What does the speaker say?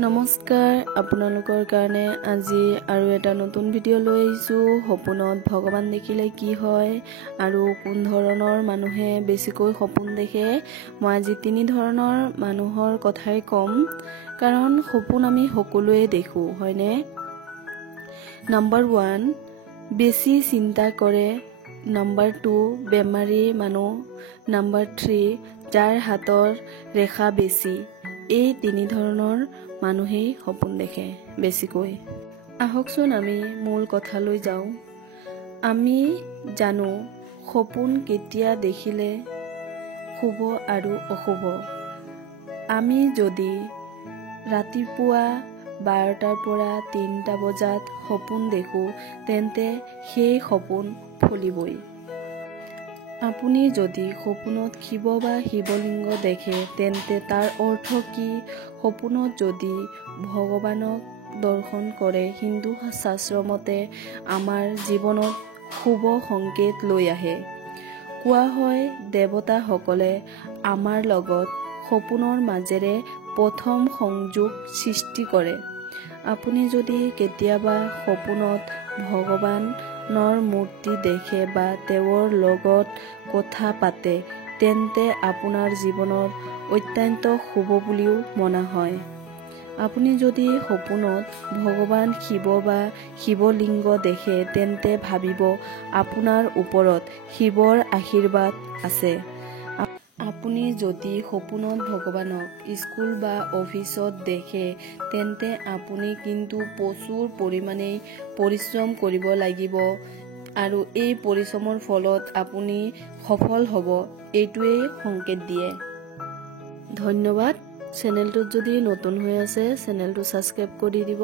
নমস্কাৰ আপোনালোকৰ কাৰণে আজি আৰু এটা নতুন ভিডিঅ' লৈ আহিছোঁ। সপোনত ভগৱান দেখিলে কি হয় আৰু কোন ধৰণৰ মানুহে বেছিকৈ সপোন দেখে। মই আজি 3 ধৰণৰ মানুহৰ কথাই ক'ম, কাৰণ সপোন আমি সকলোৱে দেখোঁ, হয়নে? নম্বৰ 1, বেছি চিন্তা কৰে। নম্বৰ 2, বেমাৰী মানুহ। নম্বৰ 3, যাৰ হাতৰ ৰেখা বেছি। এই 3 ধৰণৰ মানুহেই সপোন দেখে বেছিকৈ। আহকচোন আমি মূল কথালৈ যাওঁ। আমি জানো সপোন কেতিয়া দেখিলে শুভ আৰু অশুভ। আমি যদি ৰাতিপুৱা 12টাৰ পৰা 3টা বজাত সপোন দেখোঁ, তেন্তে সেই সপোন ফলিবই। আপুনি যদি সপোনত শিৱ বা শিৱলিংগ দেখে, তেন্তে তাৰ অৰ্থ কি? সপোনত যদি ভগৱানক দৰ্শন কৰে, হিন্দু শাস্ত্ৰ মতে আমাৰ জীৱনত শুভ সংকেত লৈ আহে। কোৱা হয় দেৱতাসকলে আমাৰ লগত সপোনৰ মাজেৰে প্ৰথম সংযোগ সৃষ্টি কৰে। আপুনি যদি কেতিয়াবা সপোনত ভগৱানৰ মূৰ্তি দেখে বা তেওঁৰ লগত কথা পাতে, তেন্তে আপোনাৰ জীৱনত অত্যন্ত শুভ বুলিও মনা হয়। আপুনি যদি সপোনত ভগৱান শিৱ বা শিৱলিংগ দেখে, তেন্তে ভাবিব আপোনাৰ ওপৰত শিৱৰ আশীৰ্বাদ আছে। আপুনি যদি সপোনত ভগৱানক স্কুল বা অফিচত দেখে, তেন্তে আপুনি কিন্তু প্ৰচুৰ পৰিমাণে পৰিশ্ৰম কৰিব লাগিব আৰু এই পৰিশ্ৰমৰ ফলত আপুনি সফল হ'ব, এইটোৱেই সংকেত দিয়ে। ধন্যবাদ। চেনেলটোত যদি নতুন হৈ আছে, চেনেলটো ছাবস্ক্ৰাইব কৰি দিব।